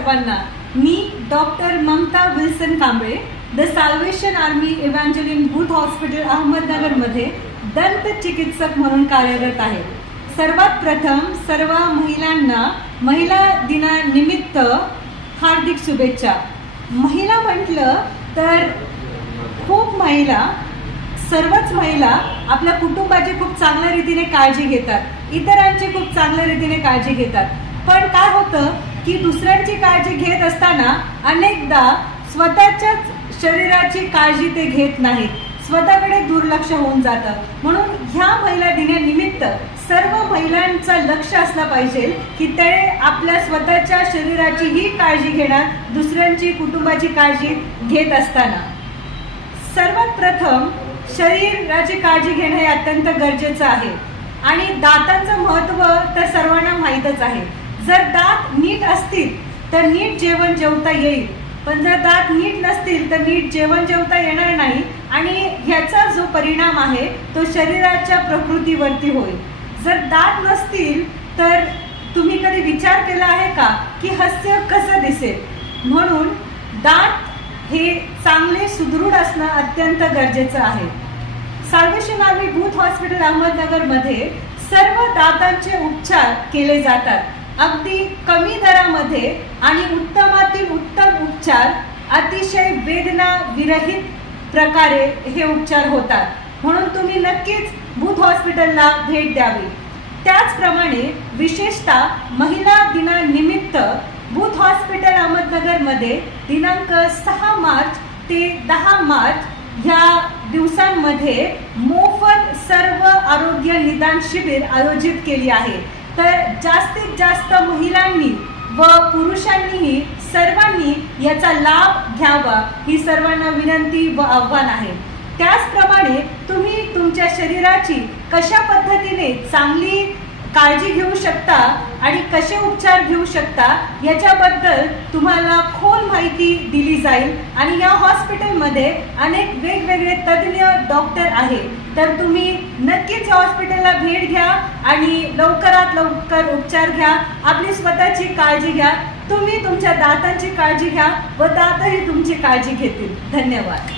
सर्वांना. मी doctor Mamta Wilson Kamble the Salvation Army Evangeline Booth hospital अहमदनगरमध्ये दंत चिकित्सक म्हणून कार्यरत आहे. सर्वात प्रथम सर्व महिलांना महिला दिनानिमित्त हार्दिक शुभेच्छा. महिला म्हटलं तर खूप महिला सर्वच महिला आपल्या कुटुंबाची खूप चांगल्या रीतीने काळजी घेतात. इतरांची खूप चांगल्या रीतीने काळजी घेतात. पण काय होतं? की दुसऱ्यांची काळजी घेत असताना अनेकदा स्वतःच्याच शरीराची काळजी ते घेत नाहीत. स्वतःकडे दुर्लक्ष होऊन जातं. म्हणून ह्या महिला दिनानिमित्त सर्व महिलांचं लक्ष असलं पाहिजे की ते आपल्या स्वतःच्या शरीराचीही काळजी घेणार दुसऱ्यांची कुटुंबाची काळजी घेत असताना. सर्वात प्रथम शरीराची काळजी घेणं हे अत्यंत गरजेचं आहे. आणि दातांचं महत्त्व तर सर्वांना माहीतच आहे. जर दात नीट असतील तर नीट जेवण जेवता येईल. पण जर दात नीट नसतील तर नीट जेवण जेवता येणार नाही आणि ह्याचा जो परिणाम आहे तो शरीराच्या प्रकृतीवरती होईल. जर दात नसतील तर तुम्ही कधी विचार केला आहे का की हास्य कसं दिसेल? म्हणून दात हे चांगले सुदृढ असणं अत्यंत गरजेचं आहे. साल्वेशन आर्मी बूथ हॉस्पिटल अहमदनगरमध्ये सर्व दातांचे उपचार केले जातात. अगदी कमी दरामध्ये आणि उत्तमातील उत्तम उपचार अतिशय वेदना विरहित प्रकारे हे उपचार होतात. म्हणून तुम्ही नक्कीच बूथ हॉस्पिटलला भेट द्यावी. त्याचप्रमाणे विशेषतः महिला दिनानिमित्त बूथ हॉस्पिटल अहमदनगरमध्ये दिनांक सहा मार्च ते दहा मार्च ह्या दिवसांमध्ये मोफत सर्व आरोग्य निदान शिबिर आयोजित केली आहे. तर जास्तीत जास्त महिलांनी व पुरुषांनीही सर्वांनी याचा लाभ घ्यावा ही सर्वांना विनंती व आव्हान आहे. त्याचप्रमाणे तुम्ही तुमच्या शरीराची कशा पद्धतीने चांगली काळजी घेऊ शकता आणि कसे उपचार घेऊ शकता याच्याबद्दल तुम्हाला खोल माहिती दिली जाईल. आणि या हॉस्पिटलमध्ये अनेक वेगवेगळे तज्ज्ञ डॉक्टर आहे तर तुम्ही नक्कीच या हॉस्पिटलला भेट घ्या आणि लवकरात लवकर उपचार घ्या. आपली स्वतःची काळजी घ्या. तुम्ही तुमच्या दातांची काळजी घ्या व दातही तुमची काळजी घेतील. धन्यवाद.